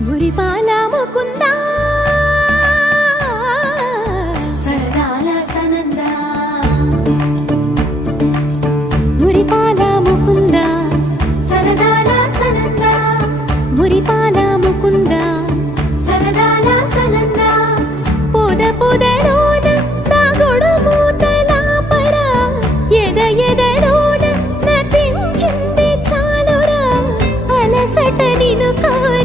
మురిపాల ముకుంద సరదాల సనంద మురిపాల ముకుంద సరదాల సనంద మురిపాల ముకుంద సరదాల సనంద పొద పొదలోన నాగొడు మూతలాపర ఎద ఎదలోన నటించింది చాలురా అలసట నిన్ను కోర